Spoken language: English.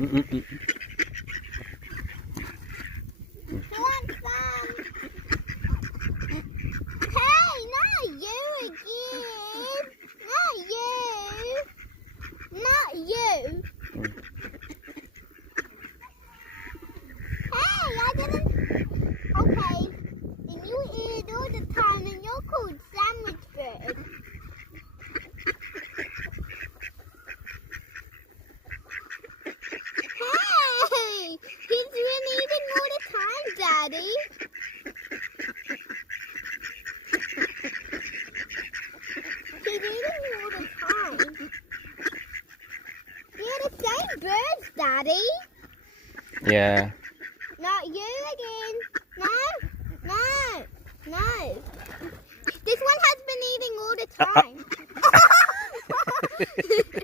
Who wants some? Hey, not you again. Not you. Not you. Hey, I didn't. Okay, and you eat it all the time, and you're called sandwich bird. Hey, he's been eating all the time, Daddy. He's eating all the time. You're the same birds, Daddy. Yeah. Not you again. No, no, no. This one has been eating all the time.